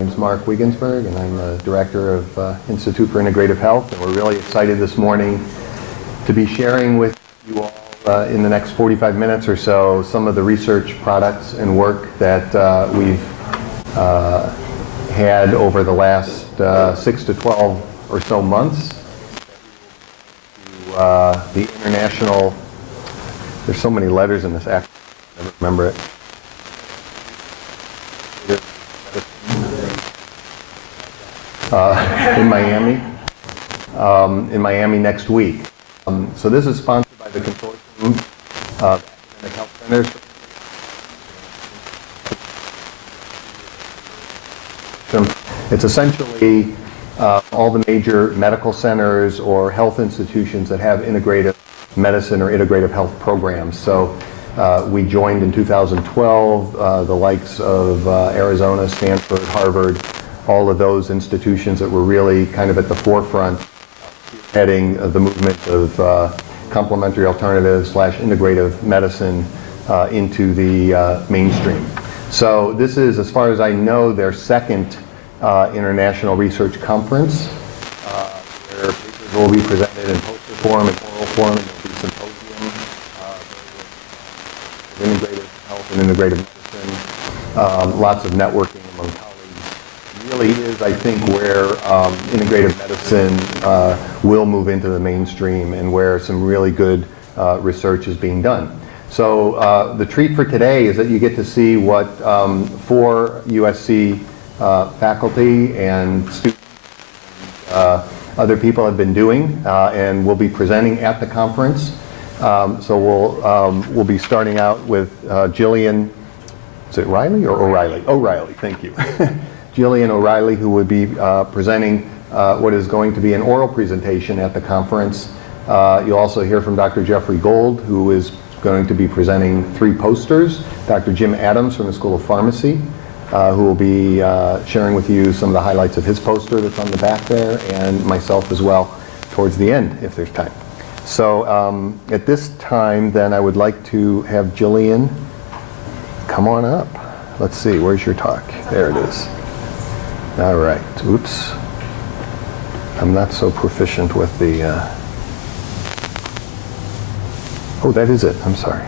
My name is Mark Wiegensberg, and I'm the director of Institute for Integrative Health, and we're really excited this morning to be sharing with you all in the next 45 minutes or so some of the research products and work that we've had over the last 6 to 12 or so months. The international, there's so many letters in this acronym, I never remember it. In Miami next week. So this is sponsored by the consortium of academic health centers. It's essentially all the major medical centers or health institutions that have integrative medicine or integrative health programs. So we joined in 2012, the likes of Arizona, Stanford, Harvard, all of those institutions that were really kind of at the forefront heading the movement of complementary alternatives / integrative medicine into the mainstream. So this is, as far as I know, their second international research conference where papers will be presented in poster form and oral form, and there'll be symposium integrative health and integrative medicine, lots of networking among colleagues. Really is, I think, where integrative medicine will move into the mainstream and where some really good research is being done. So the treat for today is that you get to see what 4 USC faculty and students and other people have been doing and will be presenting at the conference. So we'll be starting out with Jillian, is it Riley or O'Reilly? O'Reilly, thank you. Jillian O'Reilly, who would be presenting what is going to be an oral presentation at the conference. You'll also hear from Dr. Jeffrey Gold, who is going to be presenting 3 posters. Dr. Jim Adams from the School of Pharmacy, who will be sharing with you some of the highlights of his poster that's on the back there, and myself as well towards the end, if there's time. So at this time, then, I would like to have Jillian come on up. Let's see, where's your talk? There it is. All right, oops. I'm not so proficient with the, oh, that is it, I'm sorry.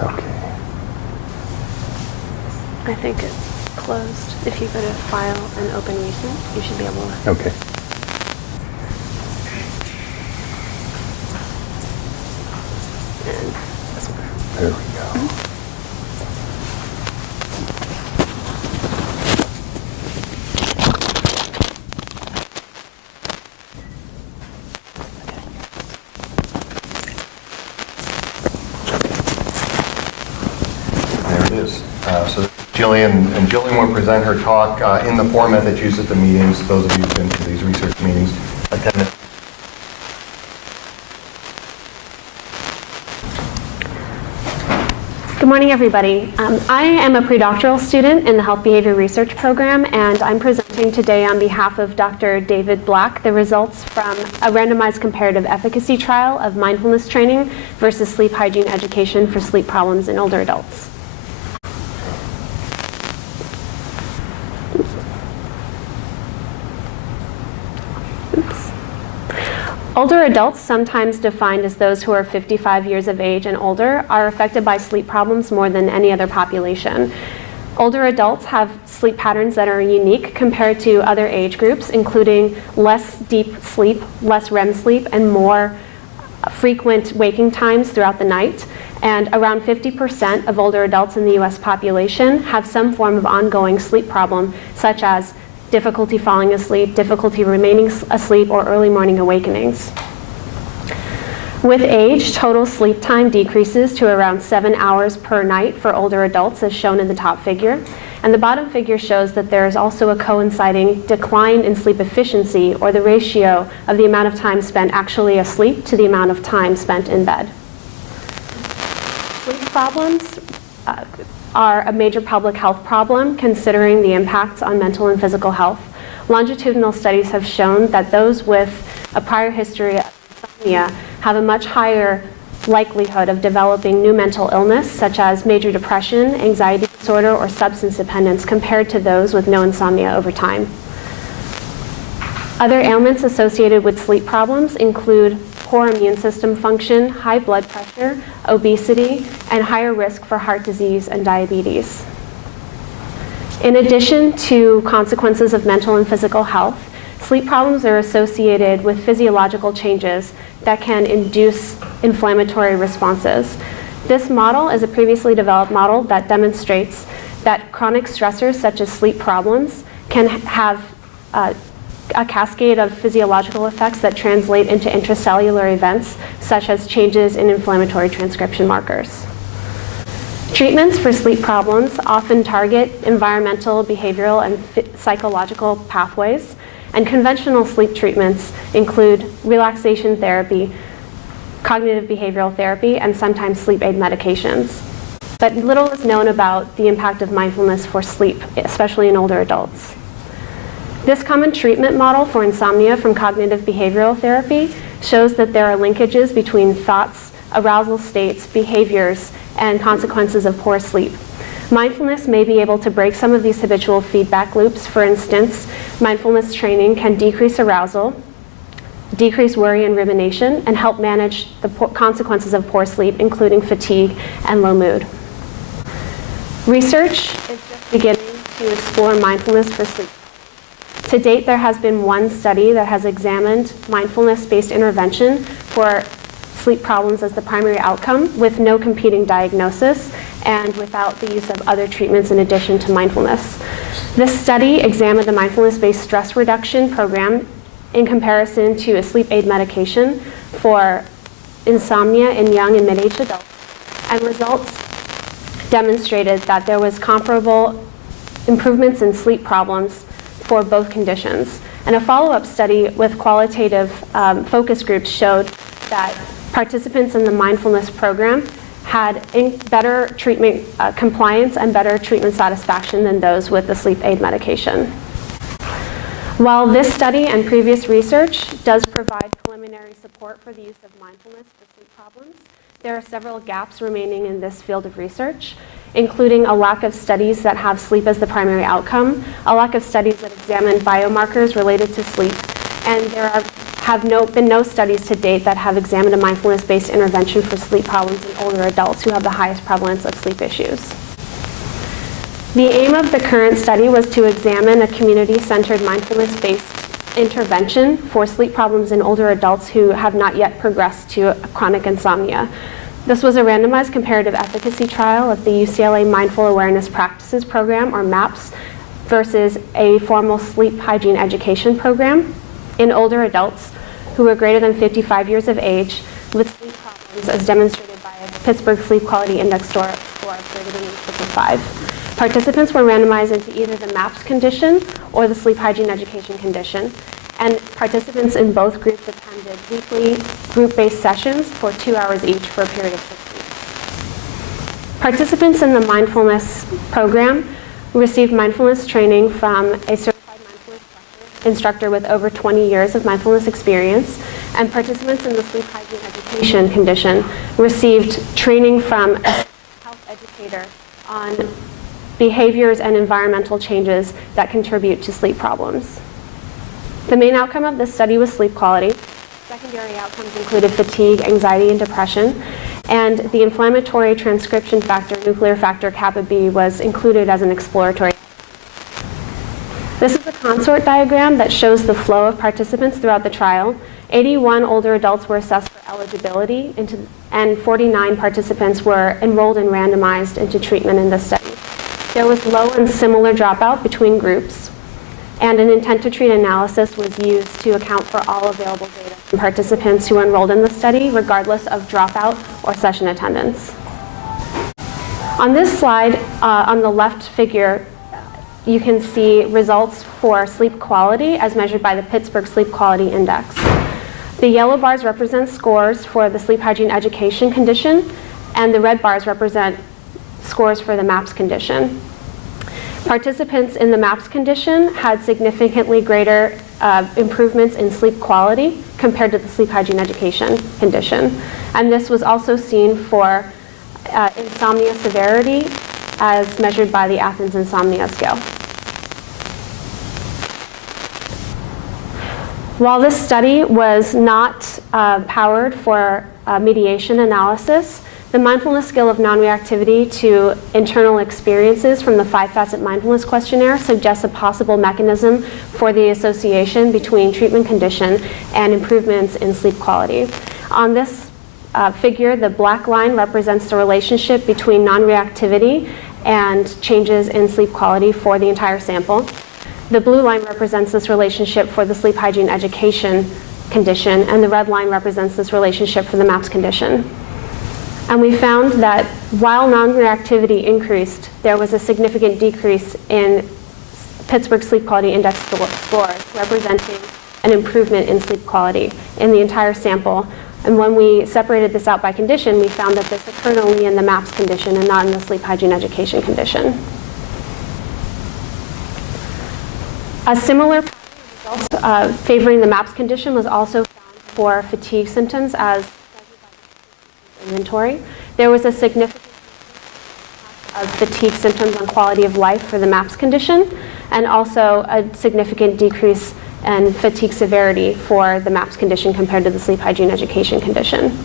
Okay. I think it's closed. If you go to File and Open Recent, you should be able to. Okay. And this one. There we go. So Jillian will present her talk in the format that's used at the meetings. Those of you who've been to these research meetings attend. Good morning, everybody. I am a predoctoral student in the Health Behavior Research Program, and I'm presenting today on behalf of Dr. David Black the results from a randomized comparative efficacy trial of mindfulness training versus sleep hygiene education for sleep problems in older adults. Older adults, sometimes defined as those who are 55 years of age and older, are affected by sleep problems more than any other population. Older adults have sleep patterns that are unique compared to other age groups, including less deep sleep, less REM sleep, and more frequent waking times throughout the night. And around 50% of older adults in the US population have some form of ongoing sleep problem, such as difficulty falling asleep, difficulty remaining asleep, or early morning awakenings. With age, total sleep time decreases to around 7 hours per night for older adults, as shown in the top figure. And the bottom figure shows that there is also a coinciding decline in sleep efficiency, or the ratio of the amount of time spent actually asleep to the amount of time spent in bed. Sleep problems are a major public health problem, considering the impacts on mental and physical health. Longitudinal studies have shown that those with a prior history of insomnia have a much higher likelihood of developing new mental illness, such as major depression, anxiety disorder or substance dependence compared to those with no insomnia over time. Other ailments associated with sleep problems include poor immune system function, high blood pressure, obesity, and higher risk for heart disease and diabetes. In addition to consequences of mental and physical health, sleep problems are associated with physiological changes that can induce inflammatory responses. This model is a previously developed model that demonstrates that chronic stressors such as sleep problems can have a cascade of physiological effects that translate into intracellular events, such as changes in inflammatory transcription markers. Treatments for sleep problems often target environmental, behavioral, and psychological pathways, and conventional sleep treatments include relaxation therapy, cognitive behavioral therapy, and sometimes sleep aid medications. But little is known about the impact of mindfulness for sleep, especially in older adults. This common treatment model for insomnia from cognitive behavioral therapy shows that there are linkages between thoughts, arousal states, behaviors, and consequences of poor sleep. Mindfulness may be able to break some of these habitual feedback loops. For instance, mindfulness training can decrease arousal, decrease worry and rumination, and help manage the consequences of poor sleep, including fatigue and low mood. Research is just beginning to explore mindfulness for sleep. To date, there has been one study that has examined mindfulness-based intervention for sleep problems as the primary outcome, with no competing diagnosis and without the use of other treatments in addition to mindfulness. This study examined the mindfulness-based stress reduction program in comparison to a sleep aid medication for insomnia in young and mid-aged adults, and results demonstrated that there was comparable improvements in sleep problems for both conditions. And a follow-up study with qualitative focus groups showed that participants in the mindfulness program had better treatment compliance and better treatment satisfaction than those with the sleep aid medication. While this study and previous research does provide preliminary support for the use of mindfulness for sleep problems, there are several gaps remaining in this field of research, including a lack of studies that have sleep as the primary outcome, a lack of studies that examine biomarkers related to sleep, and there have been no studies to date that have examined a mindfulness-based intervention for sleep problems in older adults who have the highest prevalence of sleep issues. The aim of the current study was to examine a community-centered mindfulness-based intervention for sleep problems in older adults who have not yet progressed to chronic insomnia. This was a randomized comparative efficacy trial of the UCLA Mindful Awareness Practices Program, or MAPS, versus a formal sleep hygiene education program in older adults who were greater than 55 years of age with sleep problems as demonstrated by a Pittsburgh Sleep Quality Index score of greater than 5. Participants were randomized into either the MAPS condition or the sleep hygiene education condition, and participants in both groups attended weekly group-based sessions for 2 hours each for a period of 6 weeks. Participants in the mindfulness program received mindfulness training from a certified mindfulness instructor with over 20 years of mindfulness experience, and participants in the sleep hygiene education condition received training from a health educator on behaviors and environmental changes that contribute to sleep problems. The main outcome of this study was sleep quality. Secondary outcomes included fatigue, anxiety, and depression, and the inflammatory transcription factor, nuclear factor kappa B, was included as an exploratory. This is a consort diagram that shows the flow of participants throughout the trial. 81 older adults were assessed for eligibility, and 49 participants were enrolled and randomized into treatment in this study. There was low and similar dropout between groups, and an intent-to-treat analysis was used to account for all available data from participants who were enrolled in the study, regardless of dropout or session attendance. On this slide, on the left figure, you can see results for sleep quality as measured by the Pittsburgh Sleep Quality Index. The yellow bars represent scores for the sleep hygiene education condition, and the red bars represent scores for the MAPS condition. Participants in the MAPS condition had significantly greater improvements in sleep quality compared to the sleep hygiene education condition. And this was also seen for insomnia severity as measured by the Athens Insomnia Scale. While this study was not powered for mediation analysis, the mindfulness scale of non-reactivity to internal experiences from the 5-facet mindfulness questionnaire suggests a possible mechanism for the association between treatment condition and improvements in sleep quality. On this figure, the black line represents the relationship between non-reactivity and changes in sleep quality for the entire sample. The blue line represents this relationship for the sleep hygiene education condition, and the red line represents this relationship for the MAPS condition. And we found that while non-reactivity increased, there was a significant decrease in Pittsburgh Sleep Quality Index scores, representing an improvement in sleep quality in the entire sample. And when we separated this out by condition, we found that this occurred only in the MAPS condition and not in the sleep hygiene education condition. A similar pattern of results favoring the MAPS condition was also found for fatigue symptoms as measured by the inventory. There was a significant impact of fatigue symptoms on quality of life for the MAPS condition, and also a significant decrease in fatigue severity for the MAPS condition compared to the sleep hygiene education condition.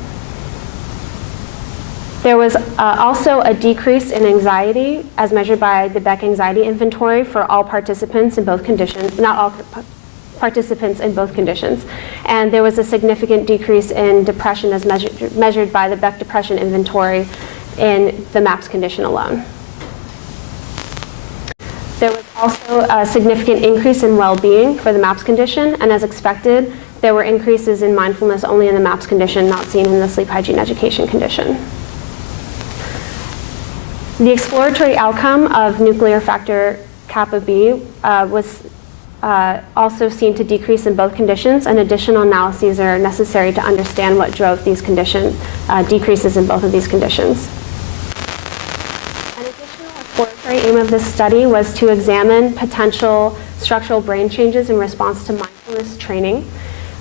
There was also a decrease in anxiety as measured by the Beck Anxiety Inventory for all participants in both conditions, not all participants in both conditions. And there was a significant decrease in depression as measured by the Beck Depression Inventory in the MAPS condition alone. There was also a significant increase in well-being for the MAPS condition, and as expected, there were increases in mindfulness only in the MAPS condition, not seen in the sleep hygiene education condition. The exploratory outcome of nuclear factor kappa B was also seen to decrease in both conditions, and additional analyses are necessary to understand what drove these decreases in both of these conditions. An additional exploratory aim of this study was to examine potential structural brain changes in response to mindfulness training.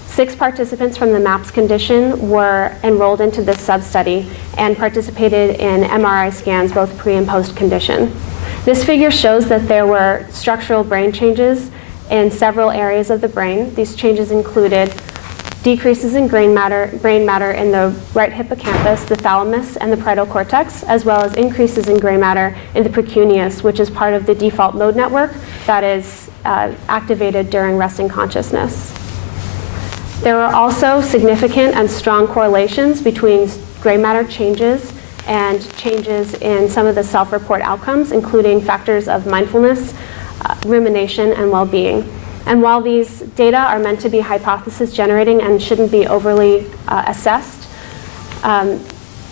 6 participants from the MAPS condition were enrolled into this sub-study and participated in MRI scans both pre and post condition. This figure shows that there were structural brain changes in several areas of the brain. These changes included decreases in brain matter in the right hippocampus, the thalamus, and the parietal cortex, as well as increases in gray matter in the precuneus, which is part of the default mode network that is activated during resting consciousness. There are also significant and strong correlations between gray matter changes and changes in some of the self-report outcomes, including factors of mindfulness, rumination, and well-being. And while these data are meant to be hypothesis generating and shouldn't be overly assessed,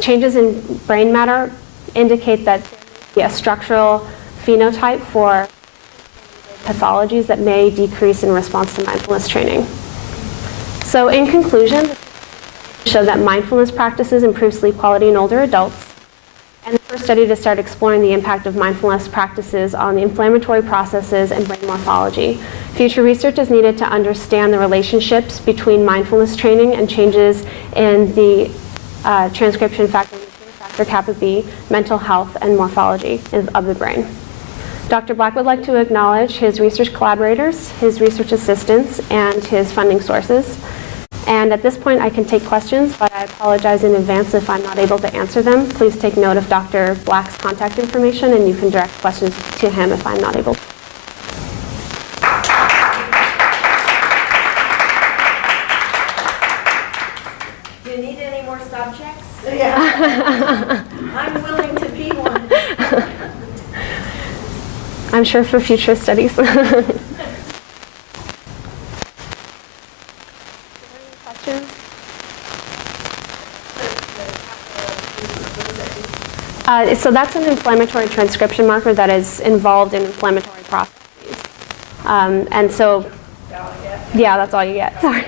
changes in brain matter indicate that there may be a structural phenotype for pathologies that may decrease in response to mindfulness training. So in conclusion, show that mindfulness practices improve sleep quality in older adults, and the first study to start exploring the impact of mindfulness practices on the inflammatory processes and brain morphology. Future research is needed to understand the relationships between mindfulness training and changes in the transcription factor, kappa B, mental health, and morphology of the brain. Dr. Black would like to acknowledge his research collaborators, his research assistants, and his funding sources. And at this point, I can take questions, but I apologize in advance if I'm not able to answer them. Please take note of Dr. Black's contact information, and you can direct questions to him if I'm not able to. Do you need any more subjects? Yeah. I'm willing to be one. I'm sure for future studies. So that's an inflammatory transcription marker that is involved in inflammatory processes. And so, yeah, that's all you get. Sorry.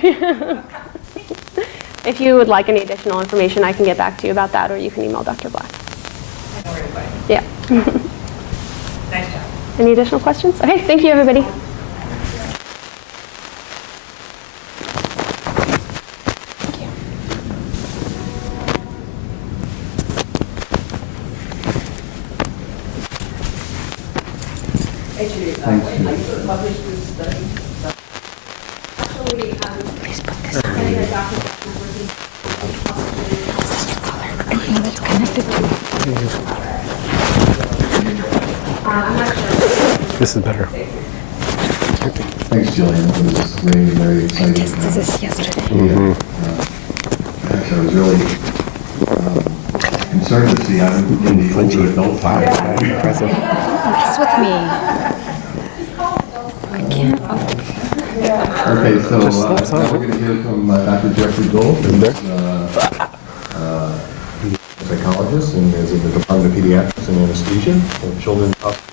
If you would like any additional information, I can get back to you about that, or you can email Dr. Black. I know where to find you. Yeah. Nice job. Any additional questions? Okay, thank you, everybody. Thanks. This is better. Thanks, Jillian. It was very, very exciting. Tested this yesterday. I was really concerned to see I'm in the older adult side. Impressive. Mess with me. I can't. Okay, so now we're going to hear from Dr. Jeffrey Gold, who's a psychologist and is in the Department of Pediatrics and Anesthesia at Children's Hospital.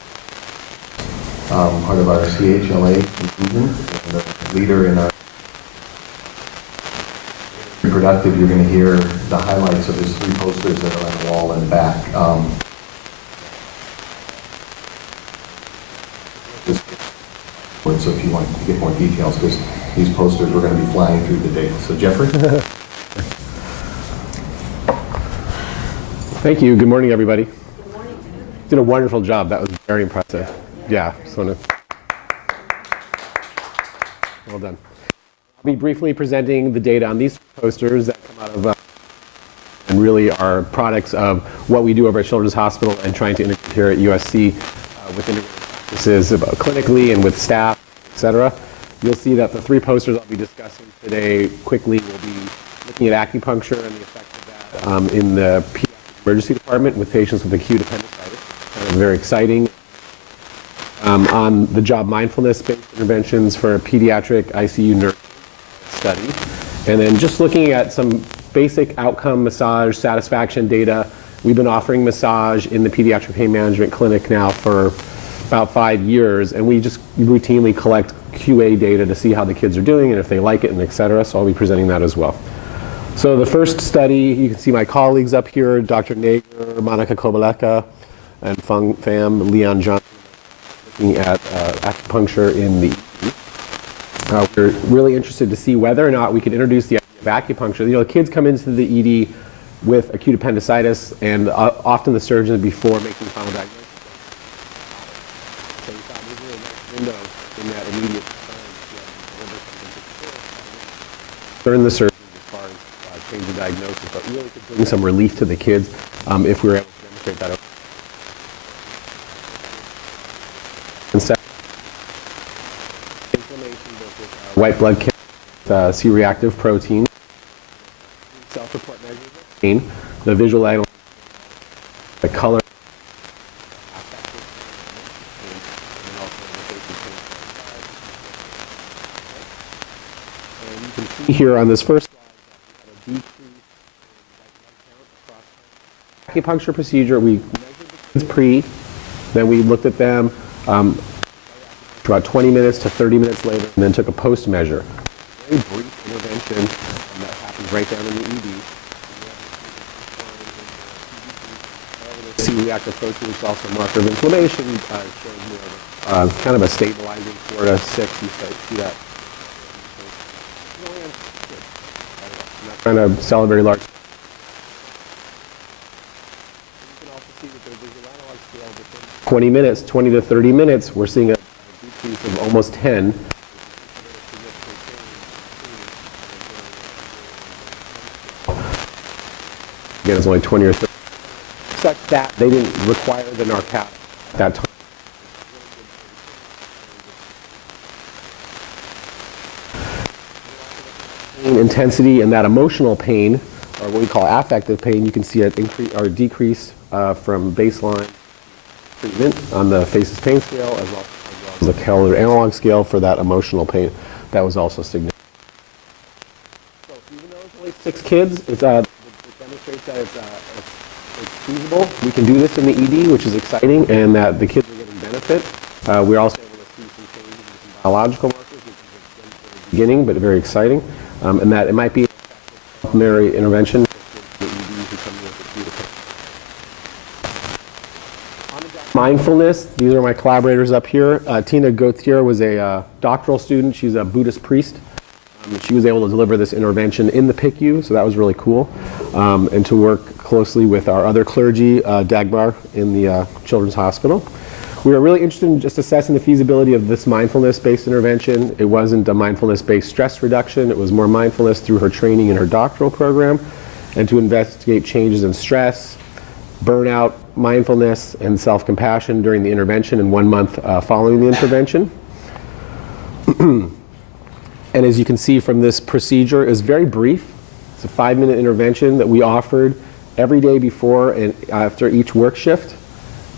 Part of our CHLA inclusion and a leader in our reproductive. You're going to hear the highlights of his 3 posters that are on the wall in the back. So if you want to get more details, because these posters we're going to be flying through the data. So Jeffrey? Thank you. Good morning, everybody. Good morning. Did a wonderful job. That was very impressive. Yeah, just want to. Well done. I'll be briefly presenting the data on these posters that come out of and really are products of what we do over at Children's Hospital and trying to integrate here at USC with integrated practices clinically and with staff, etc. You'll see that the 3 posters I'll be discussing today quickly will be looking at acupuncture and the effect of that in the pediatric emergency department with patients with acute appendicitis. Kind of very exciting. On the job mindfulness-based interventions for a pediatric ICU nurse study. And then just looking at some basic outcome massage satisfaction data. We've been offering massage in the pediatric pain management clinic now for about 5 years, and we just routinely collect QA data to see how the kids are doing and if they like it and et cetera, so I'll be presenting that as well. So the first study, you can see my colleagues up here, Dr. Nager, Monica Kovaleka, and Fung Pham, Leon Johnson, looking at acupuncture in the ED. We're really interested to see whether or not we could introduce the idea of acupuncture. You know, kids come into the ED with acute appendicitis, and often the surgeons, before making final diagnosis, so we thought this was a nice window in that immediate time during the surgeons as far as changing diagnosis, but really could bring some relief to the kids if we were able to demonstrate that. Inflammation both with white blood count, C-reactive protein, self-report measures of pain, the visual analysis, the color, and you can see here on this first slide that we had a decrease in white blood count across acupuncture procedure. We measured the kids pre, then we looked at them about 20 minutes to 30 minutes later, and then took a post measure. Very brief intervention that happens right down in the ED. C-reactive protein, which is also a marker of inflammation, shows more of kind of a stabilizing 4 to 6. You see that. I'm not trying to sell a very large. You can also see that the visual analog scale within 20 minutes, 20 to 30 minutes, we're seeing a decrease of almost 10. Again, it's only 20 or 30. Such that they didn't require the narcotic at that time. Pain intensity and that emotional pain, or what we call affective pain, you can see an increase or decrease from baseline treatment on the FACES pain scale, as well as the Keller analog scale for that emotional pain. That was also significant. So even though it's only 6 kids, it demonstrates that it's feasible. We can do this in the ED, which is exciting, and that the kids are getting benefit. We're also able to see some changes in some biological markers, which is at the beginning, but very exciting, and that it might be a primary intervention for kids in the ED who come in with acute appendicitis. Mindfulness, these are my collaborators up here. Tina Gauthier was a doctoral student. She's a Buddhist priest. She was able to deliver this intervention in the PICU, so that was really cool. And to work closely with our other clergy, Dagmar, in the Children's Hospital. We were really interested in just assessing the feasibility of this mindfulness-based intervention. It wasn't a mindfulness-based stress reduction. It was more mindfulness through her training in her doctoral program, and to investigate changes in stress, burnout, mindfulness, and self-compassion during the intervention in 1 month following the intervention. And as you can see from this procedure, it's very brief. It's a 5-minute intervention that we offered every day before and after each work shift.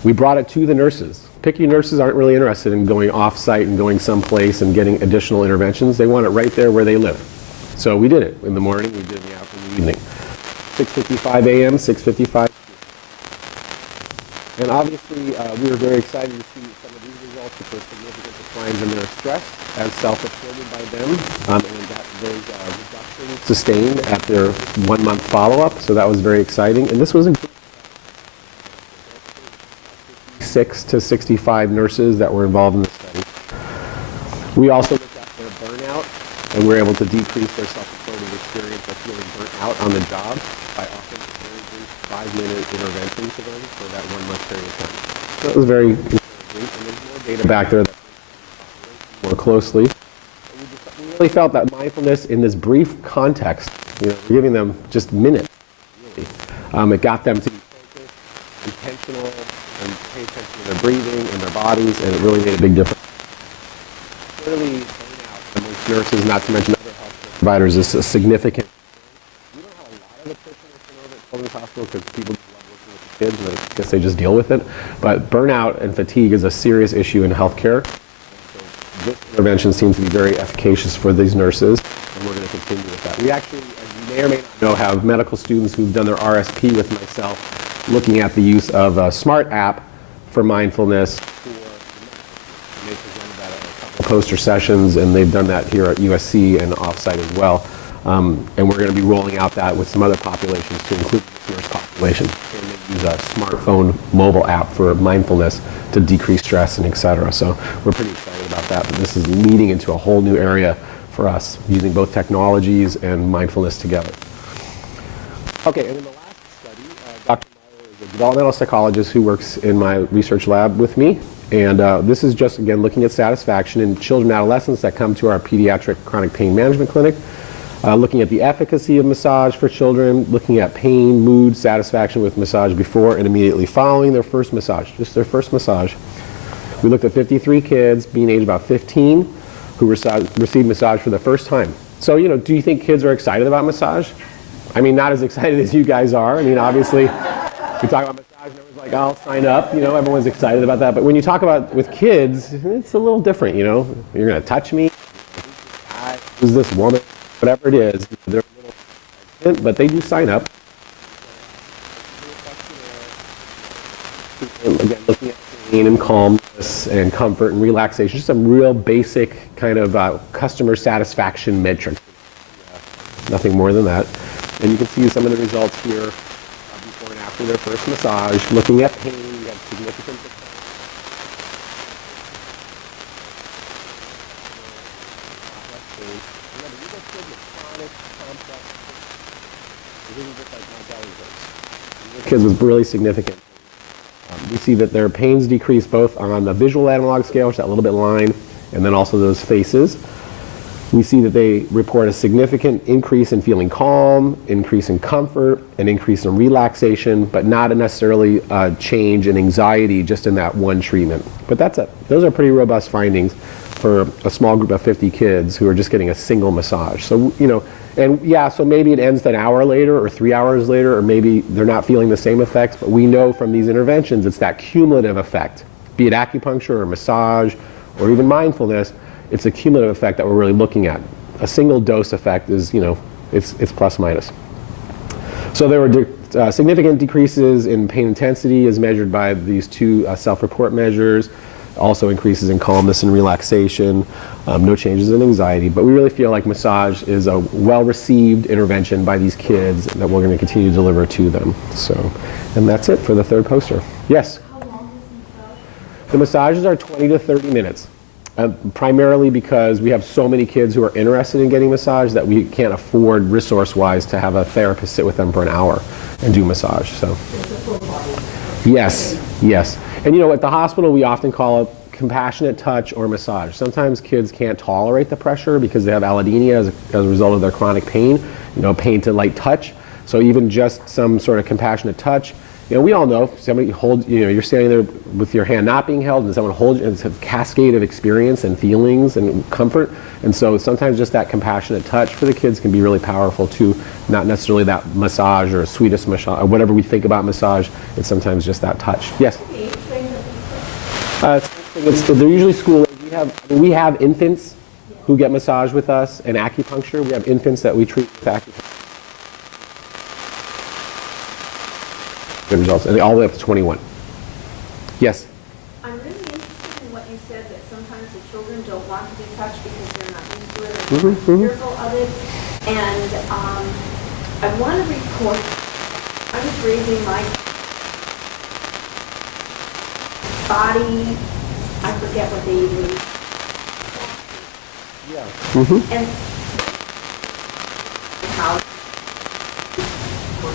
We brought it to the nurses. PICU nurses aren't really interested in going off-site and going someplace and getting additional interventions. They want it right there where they live. So we did it in the morning, we did it in the afternoon, evening. 6:55 a.m., 6:55 p.m. And obviously, we were very excited to see some of these results, which were significant declines in their stress as self-reported by them, and that those reductions sustained at their 1 month follow-up. So that was very exciting. And this was in 6 to 65 nurses that were involved in the study. We also looked at their burnout, and we were able to decrease their self-reported experience of feeling burnt out on the job by offering a very brief 5-minute intervention to them for that 1 month period of time. So it was very encouraging, and there's more data back there that more closely. And we really felt that mindfulness in this brief context, we're giving them just minutes, really. It got them to be focused, intentional, and pay attention to their breathing and their bodies, and it really made a big difference. Clearly, burnout amongst nurses, not to mention other healthcare providers, is a significant. We don't have a lot of attrition at Children's Hospital because people love working with the kids, and I guess they just deal with it. But burnout and fatigue is a serious issue in healthcare. So this intervention seems to be very efficacious for these nurses, and we're going to continue with that. We actually, as you may or may not know, have medical students who've done their RSP with myself looking at the use of a smart app for mindfulness. And they presented that at a couple poster sessions, and they've done that here at USC and offsite as well. And we're going to be rolling out that with some other populations to include the nurse population. And they use a smartphone mobile app for mindfulness to decrease stress and et cetera. So we're pretty excited about that. But this is leading into a whole new area for us, using both technologies and mindfulness together. Okay, and then the last study, Dr. a developmental psychologist who works in my research lab with me. And this is just, again, looking at satisfaction in children and adolescents that come to our pediatric chronic pain management clinic, looking at the efficacy of massage for children, looking at pain, mood, satisfaction with massage before and immediately following their first massage, just their first massage. We looked at 53 kids, being aged about 15, who received massage for the first time. So, do you think kids are excited about massage? I mean, not as excited as you guys are. I mean, obviously, we talk about massage and everyone's like, I'll sign up, everyone's excited about that. But when you talk about with kids, it's a little different, You're going to touch me, who's this woman, whatever it is. They're a little hesitant, but they do sign up. Again, looking at pain and calmness and comfort and relaxation, just some real basic kind of customer satisfaction metrics. Nothing more than that. And you can see some of the results here before and after their first massage. Looking at pain, you have significant decline. Remember, these are kids with chronic, complex pain. This isn't just like my belly hurts. These are kids with really significant pain. We see that their pains decrease both on the visual analog scale, which is that little bit line, and then also those faces. We see that they report a significant increase in feeling calm, increase in comfort, an increase in relaxation, but not necessarily a change in anxiety just in that one treatment. But those are pretty robust findings for a small group of 50 kids who are just getting a single massage. So, so maybe it ends an hour later or 3 hours later, or maybe they're not feeling the same effects, but we know from these interventions it's that cumulative effect, be it acupuncture or massage or even mindfulness. It's a cumulative effect that we're really looking at. A single dose effect is, it's plus minus. So there were significant decreases in pain intensity as measured by these two self-report measures, also increases in calmness and relaxation, no changes in anxiety. But we really feel like massage is a well-received intervention by these kids that we're going to continue to deliver to them. So, and that's it for the third poster. Yes? How long is the massage? The massages are 20 to 30 minutes. Primarily because we have so many kids who are interested in getting massage that we can't afford resource-wise to have a therapist sit with them for an hour and do massage. So, yes. And you know, at the hospital, we often call it compassionate touch or massage. Sometimes kids can't tolerate the pressure because they have allodynia as a result of their chronic pain, you know, pain to light touch. So even just some sort of compassionate touch, you know, we all know if somebody holds, you know, you're standing there with your hand not being held and someone holds you, and it's a cascade of experience and feelings and comfort. And so sometimes just that compassionate touch for the kids can be really powerful too, not necessarily that massage or sweetest massage or whatever we think about massage, it's sometimes just that touch. Yes? They're usually school age. We have infants who get massage with us and acupuncture. We have infants that we treat with acupuncture. Good results, and all the way up to 21. Yes? I'm really interested in what you said, that sometimes the children don't want to be touched because they're not used to it or they're fearful of it. And I want to report, I was raising my body, I forget what they use. Yeah. And how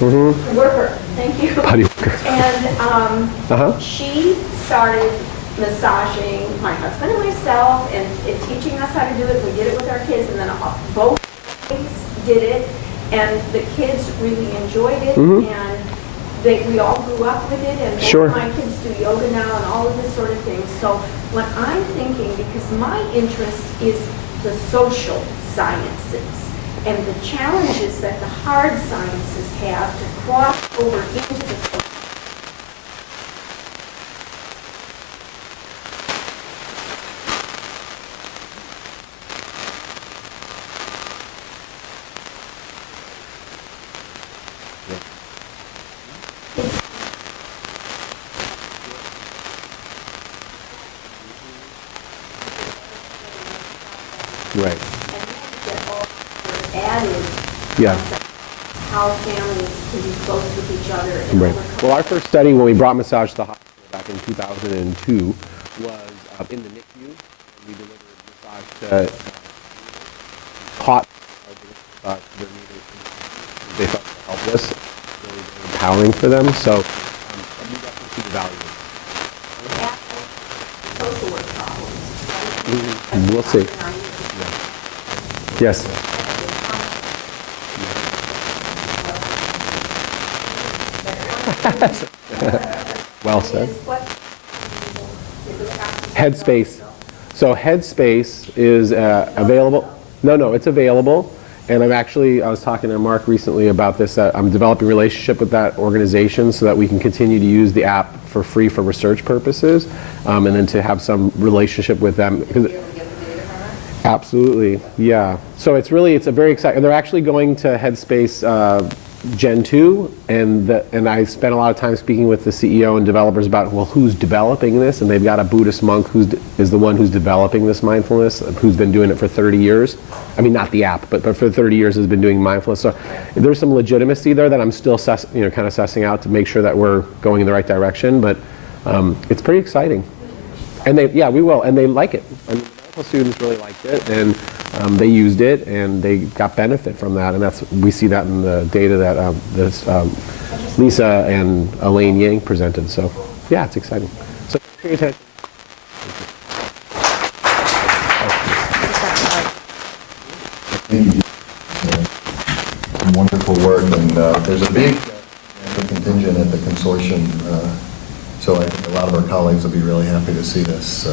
worker, thank you. Body worker. And she started massaging my husband and myself and teaching us how to do it. We did it with our kids, and then both kids did it, and the kids really enjoyed it, and we all grew up with it, and both of my kids do yoga now and all of this sort of thing. So what I'm thinking, because my interest is the social sciences, and the challenges that the hard sciences have to cross over into the social. Right. Added Yeah. how families can be close with each other. And Right. overcome. Well, our first study when we brought massage to the hospital back in 2002 was in the NICU. We delivered massage to taught massage to their neighbors. They felt helpless. Really, really empowering for them. So we definitely see the value. Social work problems. We'll see. Yes. Well said. Headspace. So Headspace is available. No, it's available. And I was talking to Mark recently about this. I'm developing a relationship with that organization so that we can continue to use the app for free for research purposes, and then to have some relationship with them. Absolutely, yeah. So it's a very exciting. They're actually going to Headspace Gen 2, and I spent a lot of time speaking with the CEO and developers about, well, who's developing this? And they've got a Buddhist monk who is the one who's developing this mindfulness, who's been doing it for 30 years. I mean, not the app, but for 30 years has been doing mindfulness. So there's some legitimacy there that I'm still kind of sussing out to make sure that we're going in the right direction. But it's pretty exciting. And we will, and they like it. I mean, medical students really liked it, and they used it, and they got benefit from that, and we see that in the data that Lisa and Elaine Yang presented. So, yeah, it's exciting. So, thanks for your attention. Thank you. Wonderful work, and there's a big contingent at the consortium, so I think a lot of our colleagues will be really happy to see this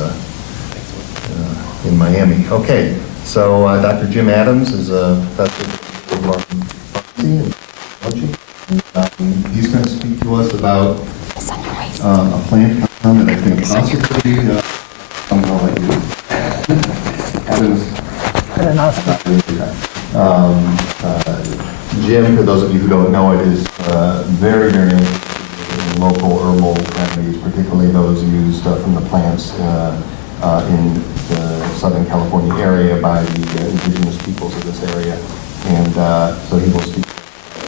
in Miami. Okay, so Dr. Jim Adams is a professor of pharmacy and technology. He's going to speak to us about a plant compound that I think possibly I'm going to let you. Jim, for those of you who don't know it, is very, very interested in local herbal remedies, particularly those used from the plants in the Southern California area by the indigenous peoples of this area. And so he will speak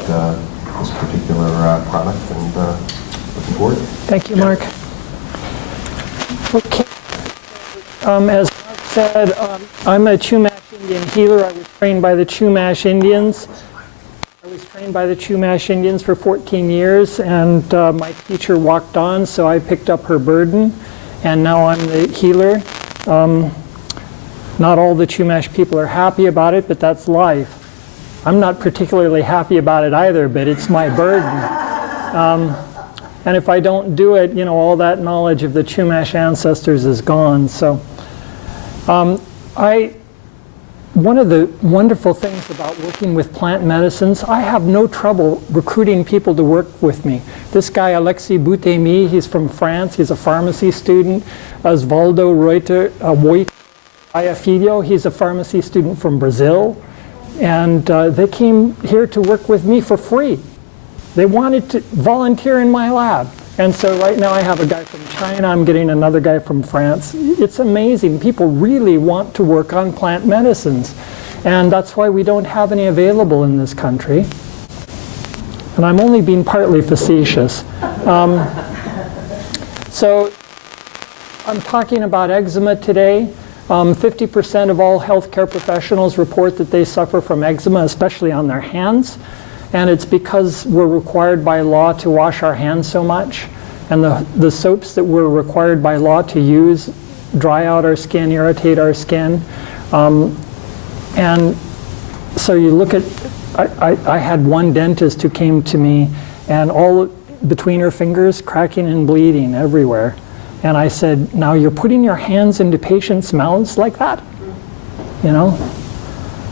about this particular product, and looking forward. Thank you, Mark. Okay. As Mark said, I'm a Chumash Indian healer. I was trained by the Chumash Indians. I was trained by the Chumash Indians for 14 years, and my teacher walked on, so I picked up her burden, and now I'm the healer. Not all the Chumash people are happy about it, but that's life. I'm not particularly happy about it either, but it's my burden. And if I don't do it, you know, all that knowledge of the Chumash ancestors is gone. So one of the wonderful things about working with plant medicines, I have no trouble recruiting people to work with me. This guy, Alexis Boutemi, he's from France. He's a pharmacy student. Osvaldo Ayafidio, he's a pharmacy student from Brazil. And they came here to work with me for free. They wanted to volunteer in my lab. And so right now I have a guy from China, I'm getting another guy from France. It's amazing. People really want to work on plant medicines. And that's why we don't have any available in this country. And I'm only being partly facetious. So I'm talking about eczema today. 50% of all healthcare professionals report that they suffer from eczema, especially on their hands. And it's because we're required by law to wash our hands so much. And the soaps that we're required by law to use dry out our skin, irritate our skin. And so you look at, I had one dentist who came to me and all between her fingers, cracking and bleeding everywhere. And I said, now you're putting your hands into patients' mouths like that? You know?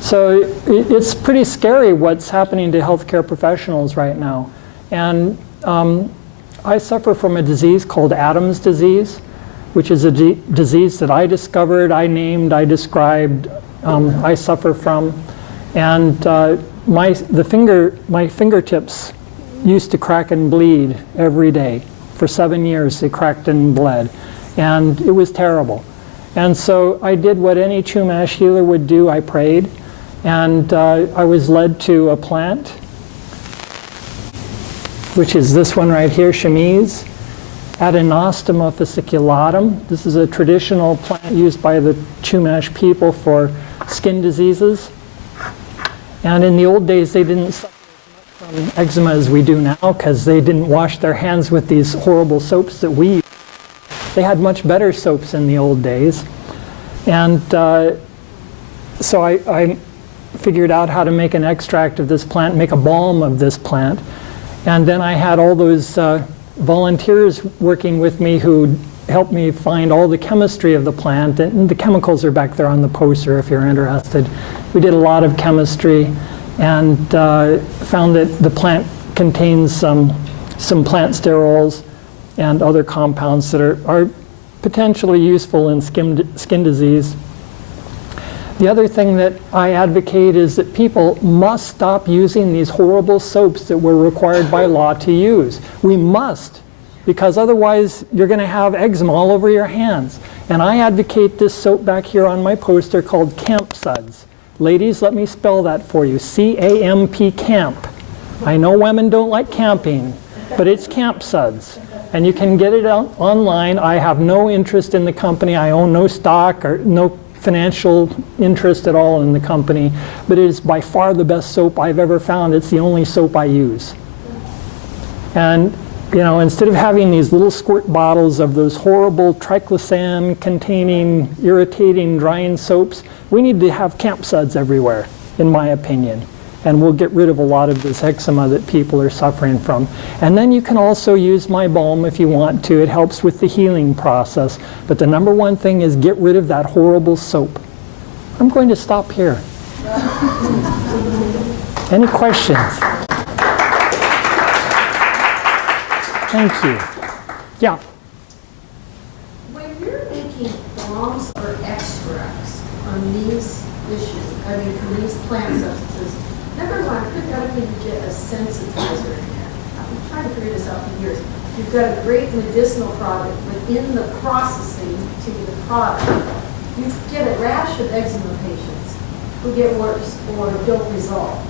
So it's pretty scary what's happening to healthcare professionals right now. And I suffer from a disease called Adam's disease, which is a disease that I discovered, I named, I described, I suffer from. And my fingertips used to crack and bleed every day. For 7 years they cracked and bled. And it was terrible. And so I did what any Chumash healer would do, I prayed. And I was led to a plant, which is this one right here, chemise, Adenostoma fasciculatum. This is a traditional plant used by the Chumash people for skin diseases. And in the old days, they didn't suffer as much from eczema as we do now because they didn't wash their hands with these horrible soaps that we use. They had much better soaps in the old days. And so I figured out how to make an extract of this plant, make a balm of this plant. And then I had all those volunteers working with me who helped me find all the chemistry of the plant. And the chemicals are back there on the poster if you're interested. We did a lot of chemistry and found that the plant contains some plant sterols and other compounds that are potentially useful in skin disease. The other thing that I advocate is that people must stop using these horrible soaps that we're required by law to use. We must, because otherwise you're going to have eczema all over your hands. And I advocate this soap back here on my poster called Camp Suds. Ladies, let me spell that for you. C-A-M-P, camp. I know women don't like camping, but it's Camp Suds. And you can get it out online. I have no interest in the company. I own no stock or no financial interest at all in the company, but it is by far the best soap I've ever found. It's the only soap I use. And you know, instead of having these little squirt bottles of those horrible triclosan containing irritating drying soaps, we need to have Camp Suds everywhere, in my opinion. And we'll get rid of a lot of this eczema that people are suffering from. And then you can also use my balm if you want to. It helps with the healing process. But the number one thing is get rid of that horrible soap. I'm going to stop here. Any questions? Thank you. Yeah. When you're making balms or extracts on these from these plant substances, number one, I think I need to get a sensitizer in there. I've been trying to figure this out for years. You've got a great medicinal product, but in the processing to the product, you get a rash of eczema patients who get worse or don't resolve.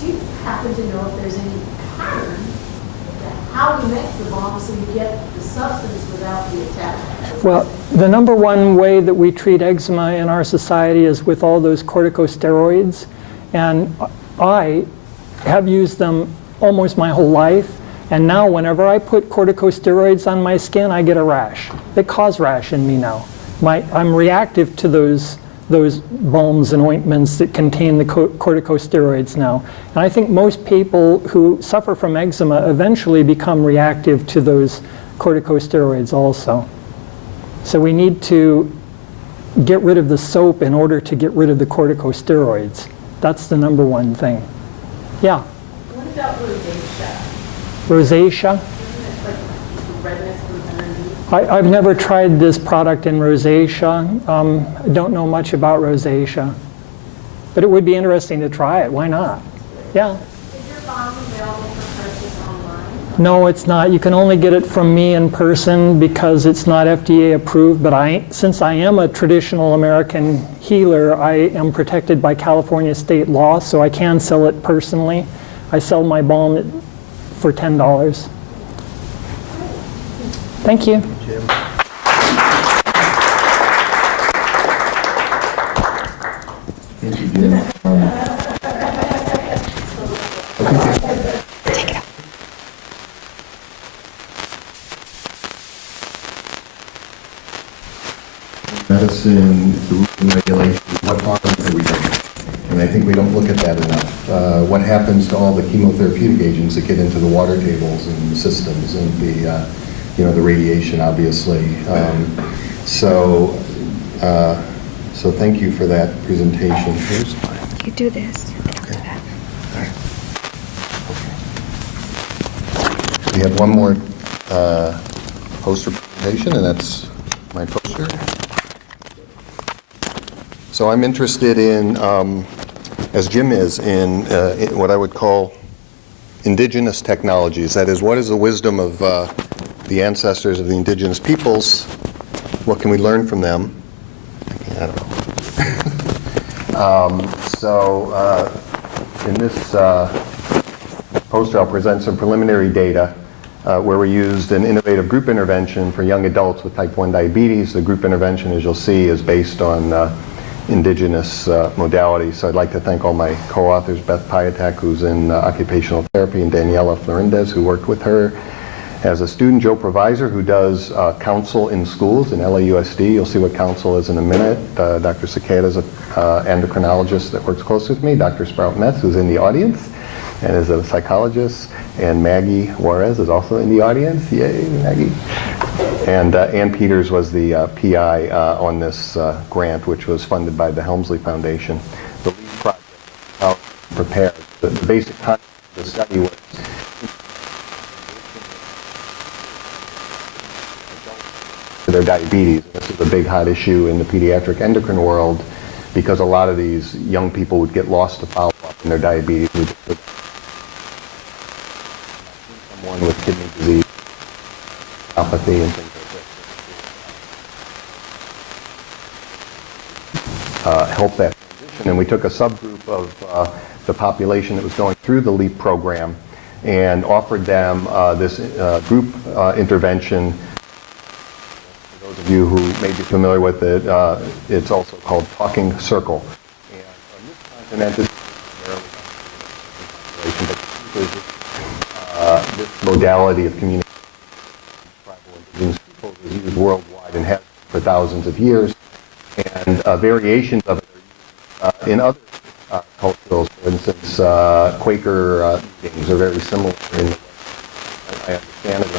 Do you happen to know if there's any pattern to how we make the balm so you get the substance without the attack? Well, the number one way that we treat eczema in our society is with all those corticosteroids. And I have used them almost my whole life, and now whenever I put corticosteroids on my skin, I get a rash. They cause rash in me now. I'm reactive to those balms and ointments that contain the corticosteroids now. And I think most people who suffer from eczema eventually become reactive to those corticosteroids also. So we need to get rid of the soap in order to get rid of the corticosteroids. That's the number one thing. Yeah? What about rosacea? Rosacea? Isn't it like redness from underneath? I've never tried this product in rosacea. I don't know much about rosacea. But it would be interesting to try it. Why not? Yeah. Is your balm available for purchase online? No, it's not. You can only get it from me in person because it's not FDA approved. But since I am a traditional American healer, I am protected by California state law, so I can sell it personally. I sell my balm for $10. Thank you. Jim? Thank you, Jim. Medicine, the rules and regulations, what harm are we doing? And I think we don't look at that enough. What happens to all the chemotherapeutic agents that get into the water tables and the systems and the radiation, obviously. So thank you for that presentation. Here's mine. You do this. Okay. All right. We have one more poster presentation, and that's my poster. So I'm interested in, as Jim is, in what I would call indigenous technologies. That is, what is the wisdom of the ancestors of the indigenous peoples? What can we learn from them? I don't know. In this poster, I'll present some preliminary data where we used an innovative group intervention for young adults with type 1 diabetes. The group intervention, as you'll see, is based on indigenous modalities. So I'd like to thank all my co-authors, Beth Piatek, who's in occupational therapy, and Daniela Florindez, who worked with her. As a student, Joe Provisor, who does counsel in schools in LAUSD. You'll see what counsel is in a minute. Dr. Cicada is an endocrinologist that works close with me. Dr. Sprout Metz, who's in the audience and is a psychologist. And Maggie Juarez is also in the audience. Yay, Maggie. And Ann Peters was the PI on this grant, which was funded by the Helmsley Foundation. The lead project, how prepared. The basic concept of the study was to their diabetes. And this is a big hot issue in the pediatric endocrine world because a lot of these young people would get lost to follow-up in their diabetes. Someone with kidney disease, apathy, and things like that. Help that transition. And we took a subgroup of the population that was going through the LEAP program and offered them this group intervention. For those of you who may be familiar with it, it's also called Talking Circle. And on this continent, this is this modality of communication with tribal indigenous people is used worldwide and has been for thousands of years. And variations of it are used in other cultures. For instance, Quaker meetings are very similar in the way I understand it.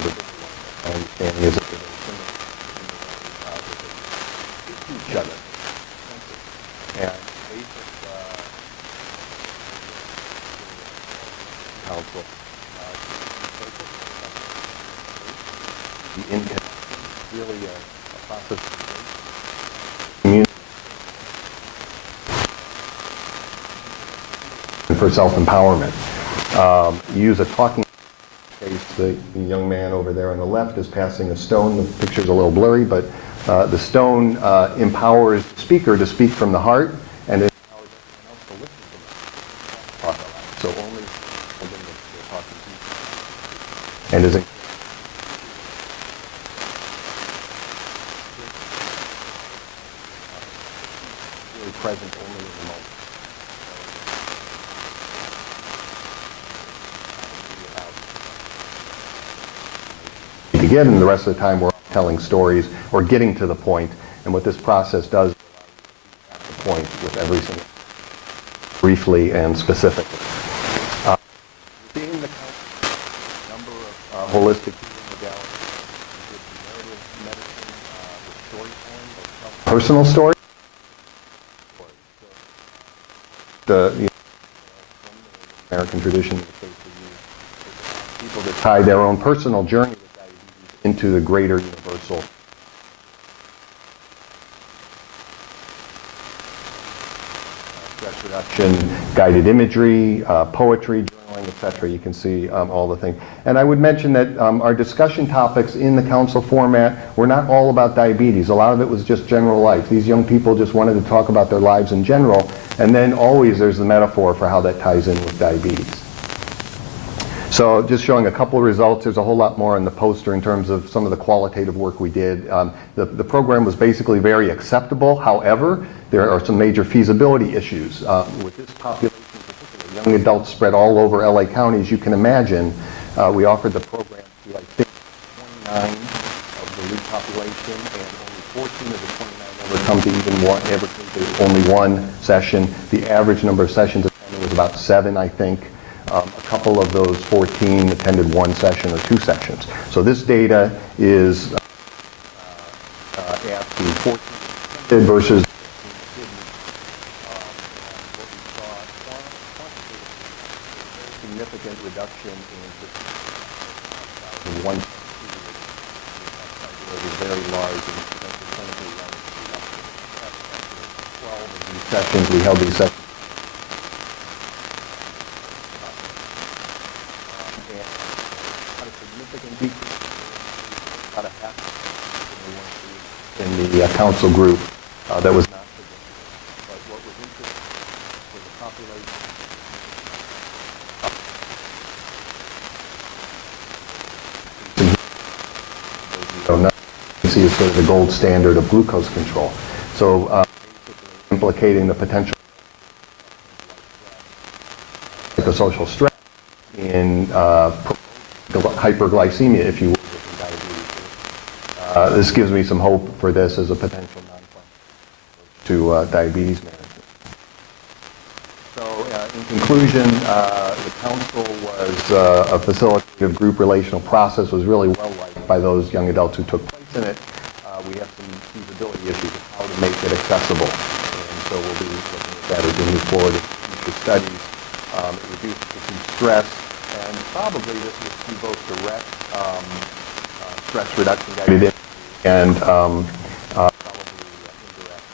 My understanding is that they're very similar to each other. And basic council the income is really a process of community for self-empowerment. Use a talking case. The young man over there on the left is passing a stone. The picture's a little blurry, but the stone empowers the speaker to speak from the heart, and it empowers everyone else to listen to them talk aloud. So only holding the talking piece. And is really present only in the moment. begin, and the rest of the time we're telling stories or getting to the point. And what this process does is at the point with every single briefly and specifically. Within the number of holistic healing modalities, narrative medicine with storytelling, personal story. The American tradition people that tie their own personal journey with diabetes into the greater universal. Stress reduction, guided imagery, poetry, journaling, etc. You can see all the things. And I would mention that our discussion topics in the council format were not all about diabetes. A lot of it was just general life. These young people just wanted to talk about their lives in general, and then always there's the metaphor for how that ties in with diabetes. So just showing a couple of results. There's a whole lot more in the poster in terms of some of the qualitative work we did. The program was basically very acceptable. However, there are some major feasibility issues. With this population, particularly young adults spread all over LA County, as you can imagine, we offered the program to, I think, 29 of the lead population, and only 14 of the 29 ever come to only one session. The average number of sessions attended was about 7, I think. A couple of those 14 attended one session or 2 sessions. So this data is at the 14 attended versus what we saw significant reduction in one very large and clinically relevant reduction. 12 of these sessions, we held these sessions. In the council group that was not significant. But what was interesting was the population. You see is sort of the gold standard of glucose control. So basically implicating the potential psychosocial stress in hyperglycemia, if you will. This gives me some hope for this as a potential non-pharmaceutical to diabetes management. So in conclusion, the council was a facilitative group relational process, was really well liked by those young adults who took place in it. We have some feasibility issues of how to make it accessible, and so we'll be looking at that as we move forward in future studies. It reduces stress, and probably this will see both direct stress reduction guided and probably indirect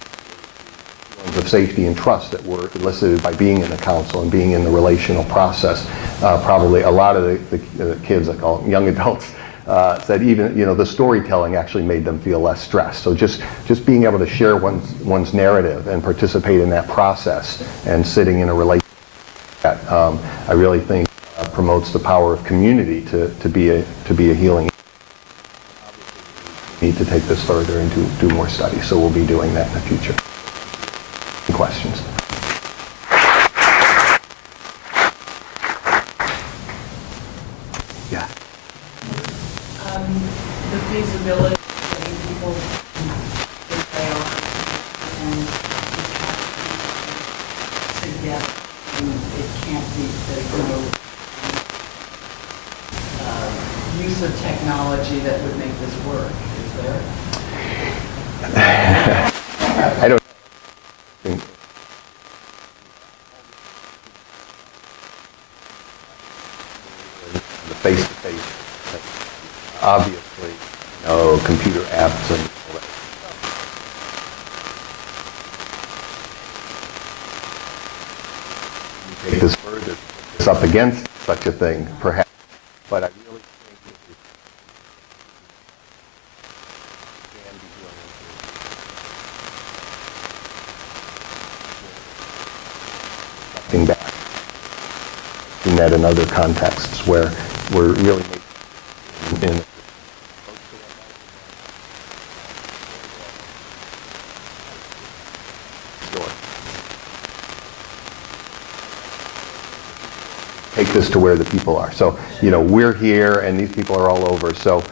feelings of safety and trust that were elicited by being in the council and being in the relational process. Probably a lot of the kids, I call them young adults, said even the storytelling actually made them feel less stressed. So just being able to share one's narrative and participate in that process and sitting in a relationship that I really think promotes the power of community to be a healing. Need to take this further and do more studies, so we'll be doing that in the future. Any questions? Yeah. The feasibility of getting people if they are and together, and it can't be, there's no use of technology that would make this work. I don't think the face-to-face, obviously, computer apps and all that. You take this further, it's up against such a thing, perhaps, but I really back. I've seen that in other contexts where we're really making take this to where the people are. So, we're here and these people are all over. So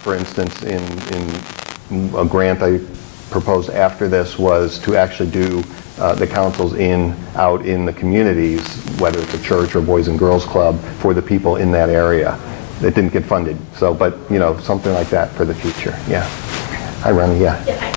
For instance, in a grant I proposed after this was to actually do the councils out in the communities, whether it's a church or Boys and Girls Club, for the people in that area. It didn't get funded, so, but, you know, something like that for the future, yeah. Hi, Ronnie, yeah.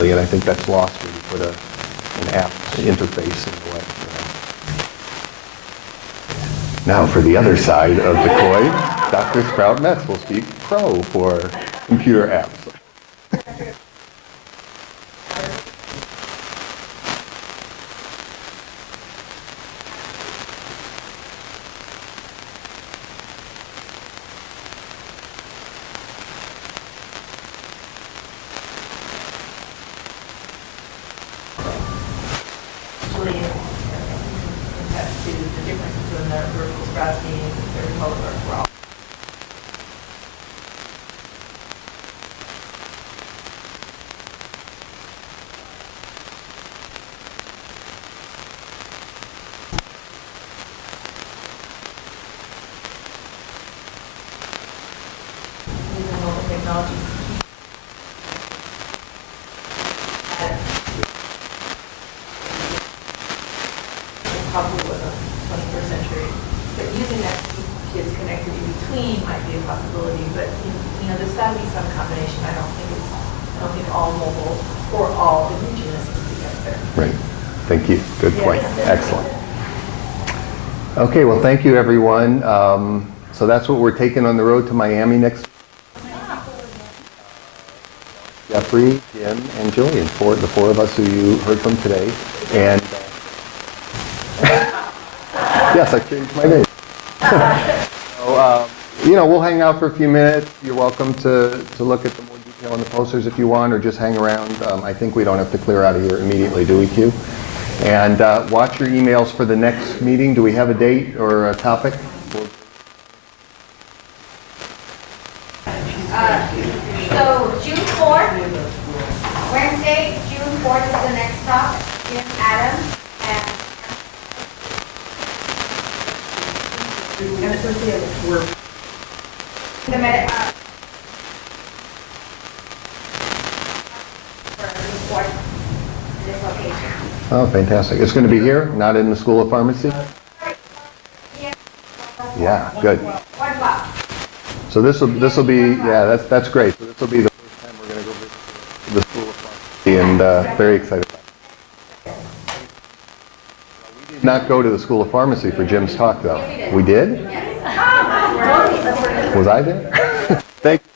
And I think that's lost when you put an app interface in the way. Now for the other side of the coin, Dr. Sprout Metz will speak pro for computer apps. Attest to the difference between the virtual Sprouts meetings and the remote work for all. Using mobile technologies. Probably was a 21st century, but using that to keep kids connected in between might be a possibility. But you know, there's got to be some combination. I don't think all mobile or all indigenous is together. Right. Thank you. Good point. Excellent. Okay. Well, thank you, everyone. So that's what we're taking on the road to Miami next. Jeffrey, Jim, and Jillian, the four of us who you heard from today, and. Yes, I changed my name. So, you know, we'll hang out for a few minutes. You're welcome to look at the more detail on the posters if you want, or just hang around. I think we don't have to clear out of here immediately, do we, Q? And watch your emails for the next meeting. Do we have a date or a topic? So June 4th, Wednesday, June 4th is the next talk. Jim Adams and the med. For this location. Oh, fantastic. It's going to be here, not in the School of Pharmacy? Yeah, good. 1 o'clock. So this will be, yeah, that's great. So this will be the first time we're going to go visit the School of Pharmacy, and very excited about it. We did not go to the School of Pharmacy for Jim's talk, though. We did? Was I there? Thank you.